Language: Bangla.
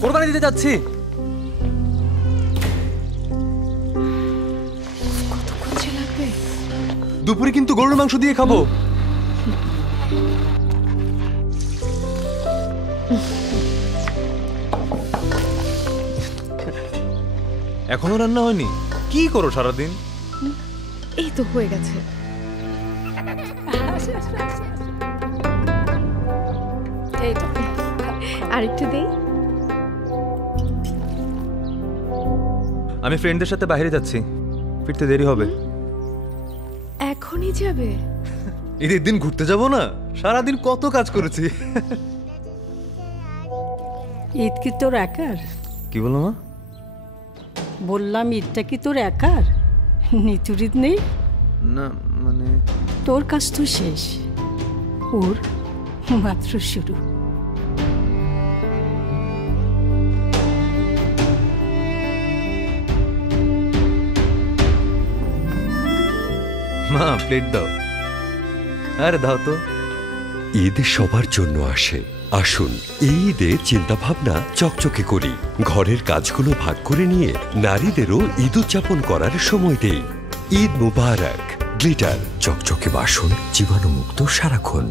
কোরবানি দিতে যাচ্ছি। কতক্ষণ যে লাগবে? দুপুরে কিন্তু গরুর মাংস দিয়ে খাবো। এখনো রান্না হয়নি? কি করো সারাদিন? এই তো হয়ে গেছে। এই তো আরেকটু দেই। আমি ফ্রেন্ডদের সাথে বাইরে যাচ্ছি, ফিরতে দেরি হবে। এখনই যাবে? ঈদের দিন ঘুরতে যাব না? সারাদিন কত কাজ করেছি। ঈদ কি তোর একার? কি বলো মা? বললাম ঈদটা কি তোর একার? নিতুর ঈদ নেই? না মানে তোর কাজ তো শেষ, ওর মাত্র শুরু। মা প্লেট দাও। আরে দাও তো। ঈদ সবার জন্য আসে। আসুন এই ঈদে চিন্তা ভাবনা চকচকে করি, ঘরের কাজগুলো ভাগ করে নিয়ে নারীদেরও ঈদ উদযাপন করার সময় দেই। ঈদ মুবারক। গ্লিটার, চকচকে বাসন, জীবাণুমুক্ত সারাক্ষণ।